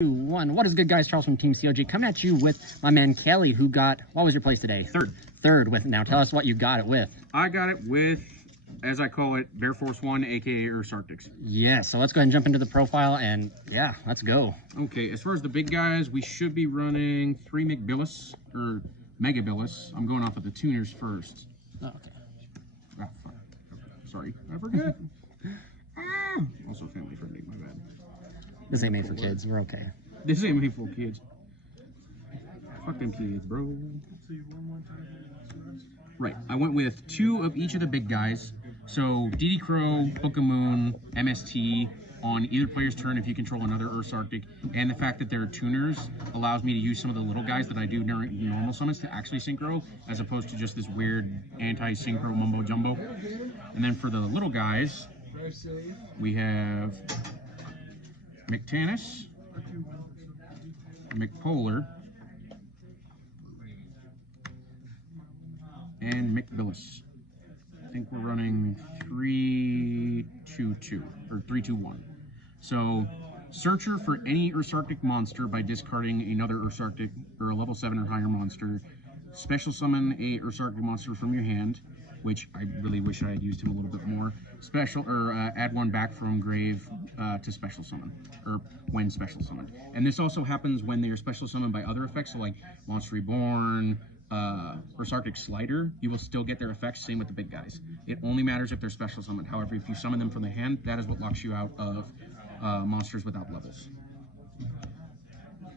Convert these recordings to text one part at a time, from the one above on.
One. What is good, guys? Charles from Team COG coming at you with my man Kelly, who got, what was your place today? Third with. Now tell us what you got it with. I got it with, as I call it, Bear Force 1, aka Ursartics. Yeah, so let's go ahead and jump into the profile and yeah, let's go. Okay, as far as the big guys, we should be running 3 McBillis, or Megabillis. I'm going off of the tuners first. Oh, okay. Ah, fuck. Sorry, I forget. Also family friendly, my bad. This ain't made for kids. We're okay. This ain't made for kids. Fuck them kids, bro. Right, I went with 2 of each of the big guys. So DD Crow, Book of Moon, MST on either player's turn if you control another Ursartic, and the fact that they're tuners allows me to use some of the little guys that I do during normal summons to actually synchro, as opposed to just this weird anti-synchro mumbo jumbo. And then for the little guys, we have McTanis, McPolar, and McBillis. I think we're running 3-2-2 or 3-2-1. So Searcher for any Ursartic monster by discarding another Ursartic or a level 7 or higher monster. Special summon a Ursartic monster from your hand, which I really wish I had used him a little bit more. Special or add 1 back from grave to special summon, or when special summoned. And this also happens when they are special summoned by other effects, so like Monster Reborn, Ursartic Slider. You will still get their effects. Same with the big guys. It only matters if they're special summoned. However, if you summon them from the hand, that is what locks you out of monsters without levels.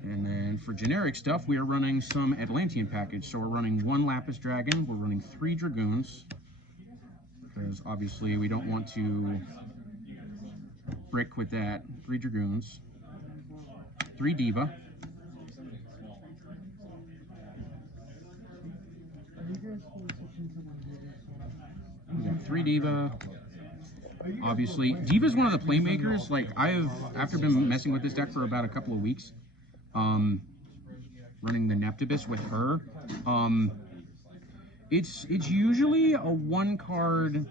And then for generic stuff, we are running some Atlantean package. So we're running 1 Lapis Dragon, we're running 3 Dragoons, because obviously we don't want to brick with that. 3 Dragoons, 3 Diva, we got 3 Diva. Obviously, Diva's one of the playmakers. Like, after been messing with this deck for about a couple of weeks, running the Neptibus with her. It's usually a 1-card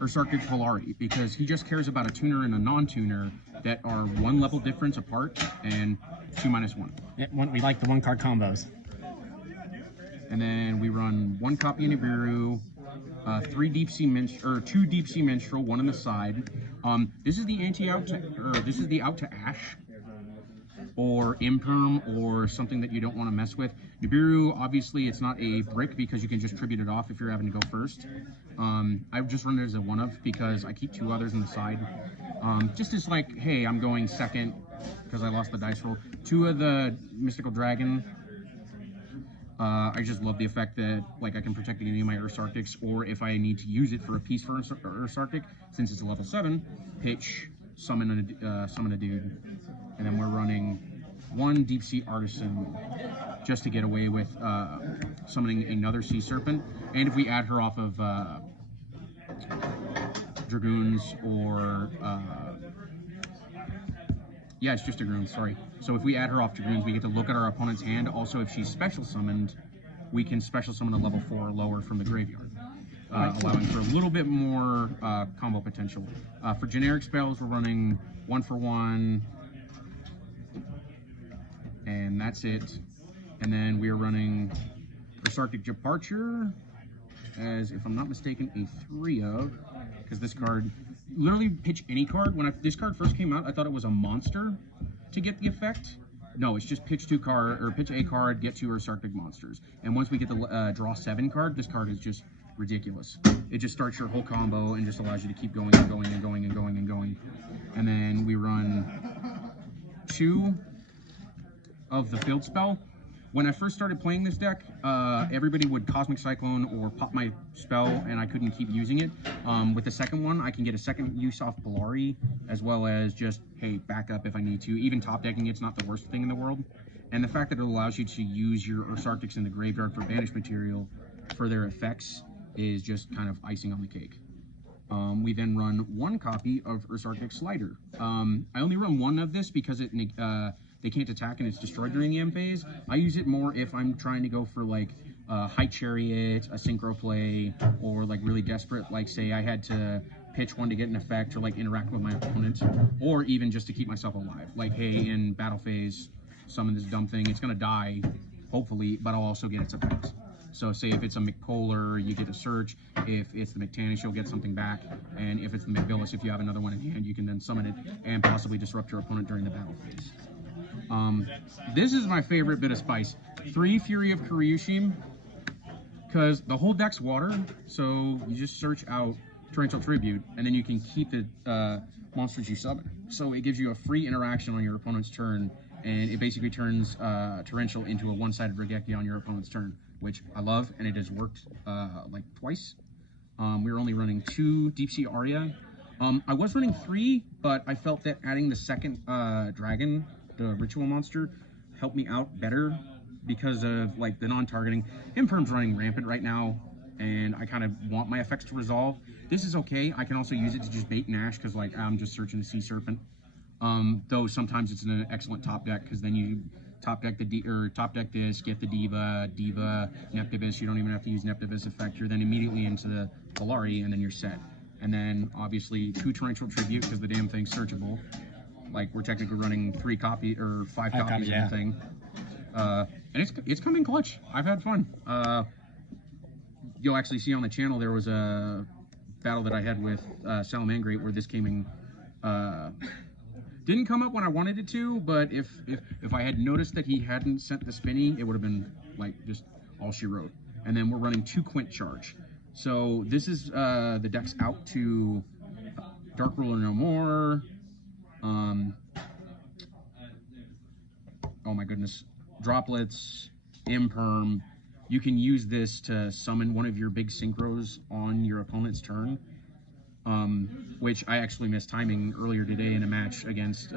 Ursartic Polarity, because he just cares about a tuner and a non-tuner that are 1 level difference apart and 2/-1. Yeah, we like the 1-card combos. And then we run 1 copy of Nibiru, 2 Deep Sea Minstrel, 1 on the side. This is the this is the out to Ash, or Imperm, or something that you don't want to mess with. Nibiru, obviously, it's not a brick because you can just tribute it off if you're having to go first. I've just run it as a 1-of because I keep 2 others on the side. Just as like, hey, I'm going second because I lost the dice roll. 2 of the Mystical Dragon. I just love the effect that like I can protect any of my Ursartics, or if I need to use it for a piece for Ursartic, since it's a level 7, pitch, summon a dude, and then we're running 1 Deep Sea Artisan just to get away with summoning another Sea Serpent, and if we add her off of Dragoons or yeah, it's just Dragoons, sorry. So if we add her off Dragoons, we get to look at our opponent's hand. Also, if she's special summoned, we can special summon a level 4 or lower from the graveyard, allowing for a little bit more combo potential. For generic spells, we're running 1 for 1, and that's it. And then we are running Ursartic Departure, as if I'm not mistaken, a 3-of, because this card, literally pitch any card. When this card first came out, I thought it was a monster to get the effect. No, it's just pitch a card, get 2 Ursartic monsters. And once we get the draw 7 card, this card is just ridiculous. It just starts your whole combo and just allows you to keep going and going and going and going and going. And then we run 2 of the field spell. When I first started playing this deck, everybody would Cosmic Cyclone or pop my spell, and I couldn't keep using it. With the second one, I can get a second use off Polari, as well as just, hey, back up if I need to. Even top decking it's not the worst thing in the world. And the fact that it allows you to use your Ursartics in the graveyard for banished material for their effects is just kind of icing on the cake. We then run 1 copy of Ursartic Slider. I only run 1 of this because they can't attack and it's destroyed during the end phase. I use it more if I'm trying to go for like High Chariot, a synchro play, or like really desperate, like say I had to pitch one to get an effect or like interact with my opponent, or even just to keep myself alive. Like, hey, in battle phase, summon this dumb thing. It's gonna die, hopefully, but I'll also get its effects. So say if it's a McPolar, you get a search. If it's the McTanish, you'll get something back. And if it's the McVillis, if you have another one in hand, you can then summon it and possibly disrupt your opponent during the battle phase. This is my favorite bit of spice. 3 Fury of Karyushim, because the whole deck's water, so you just search out Torrential Tribute, and then you can keep the monsters you summon. So it gives you a free interaction on your opponent's turn, and it basically turns Torrential into a one-sided Regeki on your opponent's turn, which I love, and it has worked like twice. We were only running 2 Deep Sea Aria. I was running 3, but I felt that adding the second dragon, the ritual monster, helped me out better because of like the non-targeting. Imperm's running rampant right now, and I kind of want my effects to resolve. This is okay. I can also use it to just bait Nash because like I'm just searching the Sea Serpent. Though sometimes it's an excellent top deck because then you top deck top deck this, get the Diva, Neptibus. You don't even have to use Neptibus effect. You're then immediately into the Polari, and then you're set. And then obviously 2 Torrential Tribute because the damn thing's searchable. Like we're technically running 5 copies of the thing. And it's coming clutch. I've had fun. You'll actually see on the channel there was a battle that I had with Salamangreat where this came in. Didn't come up when I wanted it to, but if I had noticed that he hadn't sent the spinny, it would have been like just all she wrote. And then we're running 2 Quint Charge. So this is the deck's out to Dark Ruler No More. Oh my goodness. Droplets, Imperm. You can use this to summon one of your big synchros on your opponent's turn. Which I actually missed timing earlier today in a match against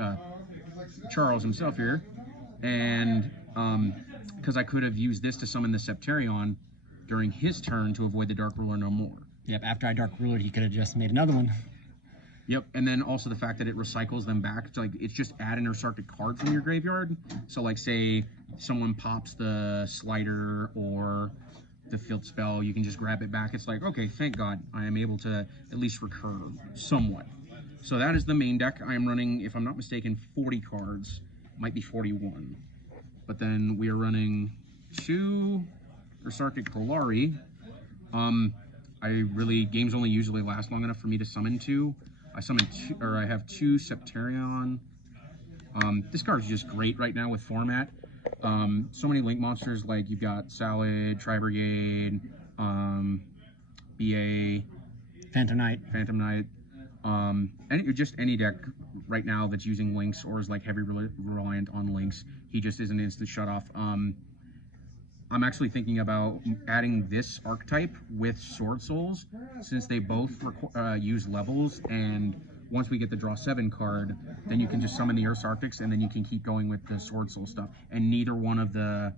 Charles himself here. And because I could have used this to summon the Septarion during his turn to avoid the Dark Ruler No More. Yep, after I Dark Ruler, he could have just made another one. Yep, and then also the fact that it recycles them back. So like it's just add an Ursartic card from your graveyard. So like say someone pops the Slider or the Filth Spell, you can just grab it back. It's like, okay, thank God I am able to at least recur somewhat. So that is the main deck. I am running, if I'm not mistaken, 40 cards. Might be 41. But then we are running 2 Ursartic Polari. Games only usually last long enough for me to summon 2. I have 2 Septarion. This card is just great right now with format. So many link monsters, like you've got Salad, Tri-Brigade, BA, Phantom Knight, and just any deck right now that's using links or is like heavy reliant on links. He just is an instant shut off. I'm actually thinking about adding this archetype with Sword Souls, since they both use levels, and once we get the draw 7 card, then you can just summon the Ursartics, and then you can keep going with the Sword Soul stuff, and neither one of the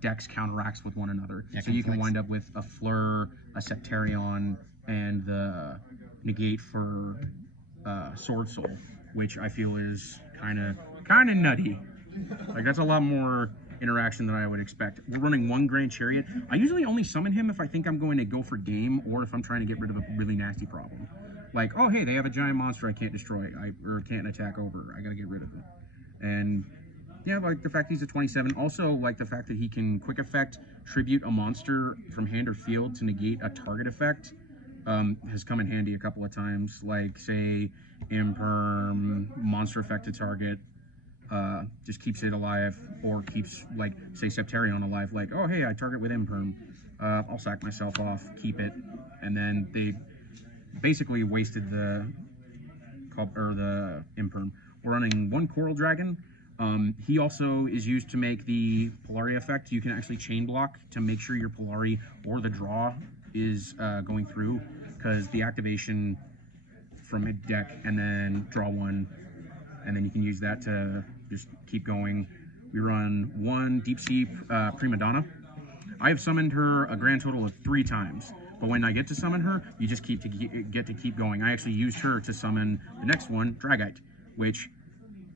decks counteracts with one another. Yeah, so you can wind up with a Fleur, a Septarion, and the negate for Sword Soul, which I feel is kind of nutty. Like that's a lot more interaction than I would expect. We're running 1 Grand Chariot. I usually only summon him if I think I'm going to go for game, or if I'm trying to get rid of a really nasty problem. Like, oh hey, they have a giant monster I can't destroy, or can't attack over. I gotta get rid of it. And yeah, like the fact he's a 27. Also, like the fact that he can quick effect tribute a monster from hand or field to negate a target effect has come in handy a couple of times. Like say Imperm, monster effect to target. Just keeps it alive, or keeps, like, say, Septarion alive. Like, oh, hey, I target with Imperm. I'll sack myself off, keep it, and then they basically wasted the Imperm. We're running 1 Coral Dragon. He also is used to make the Polari effect. You can actually chain block to make sure your Polari or the draw is going through, because the activation from a deck and then draw 1, and then you can use that to just keep going. We run 1 Deep Sea Prima Donna. I have summoned her a grand total of 3 times, but when I get to summon her, you just get to keep going. I actually used her to summon the next one, Dragite, which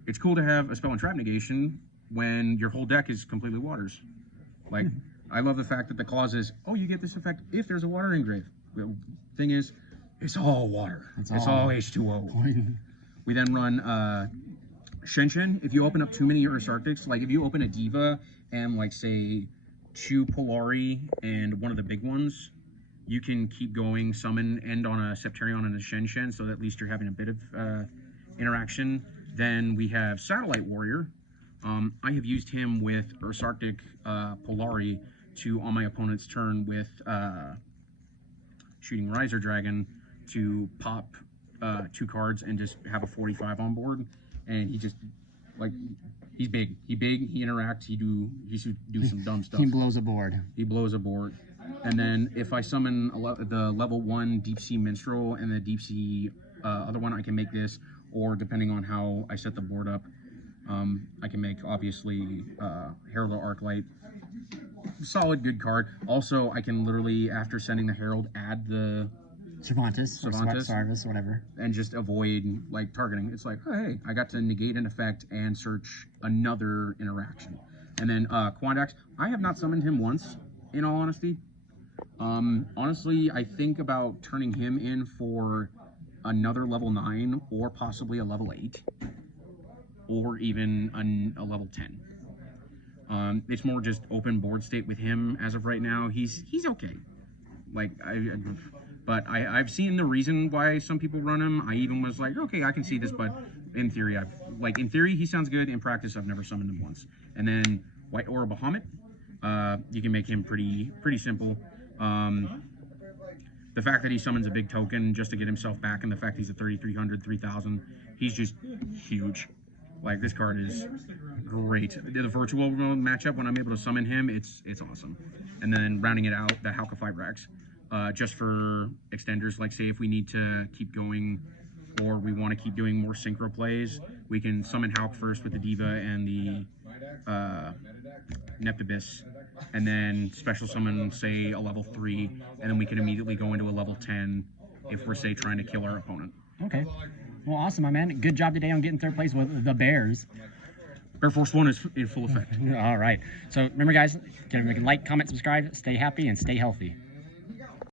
it's cool to have a spell and trap negation when your whole deck is completely waters. Like, I love the fact that the clause is, oh, you get this effect if there's a water engrave. The thing is, It's all water. It's It's all- all H2O. We then run Shen. If you open up too many Ursartics, like if you open a Diva and like say 2 Polari and one of the big ones, you can keep going, summon, end on a Septarion and a Shen, so that at least you're having a bit of interaction. Then we have Satellite Warrior. I have used him with Ursartic Polari to, on my opponent's turn with Shooting Riser Dragon, to pop 2 cards and just have a 45 on board. And he just, like, he's big. He interacts, he do some dumb stuff. He blows a board. He blows a board. And then if I summon the level 1 Deep Sea Minstrel and the Deep Sea other one, I can make this, or depending on how I set the board up, I can make, obviously, Herald of Arclight. Solid, good card. Also, I can literally, after sending the Herald, add the Cervantes. Or Sarvis, whatever. and just avoid, like, targeting. It's like, oh, hey, I got to negate an effect and search another interaction. And then Quandax, I have not summoned him once, in all honesty. Honestly, I think about turning him in for another level 9 or possibly a level 8 or even a level 10. It's more just open board state with him as of right now. He's okay. Like, but I've seen the reason why some people run him. I even was like, okay, I can see this, but in theory, in theory, he sounds good. In practice, I've never summoned him once. And then White Aura Bahamut, you can make him pretty simple. The fact that he summons a big token just to get himself back, and the fact he's a 3,300, 3,000, he's just huge. Like, this card is great. The virtual mode matchup, when I'm able to summon him, it's awesome. And then rounding it out, the Halka Rax. Just for extenders, like say if we need to keep going or we want to keep doing more synchro plays, we can summon Halk first with the Diva and the Neptibus, and then special summon, say, a level 3, and then we can immediately go into a level 10 if we're, say, trying to kill our opponent. Okay. Well, awesome, my man. Good job today on getting 3rd place with the Bears. Bear Force 1 is in full effect. All right. So remember, guys, you can like, comment, subscribe, stay happy, and stay healthy.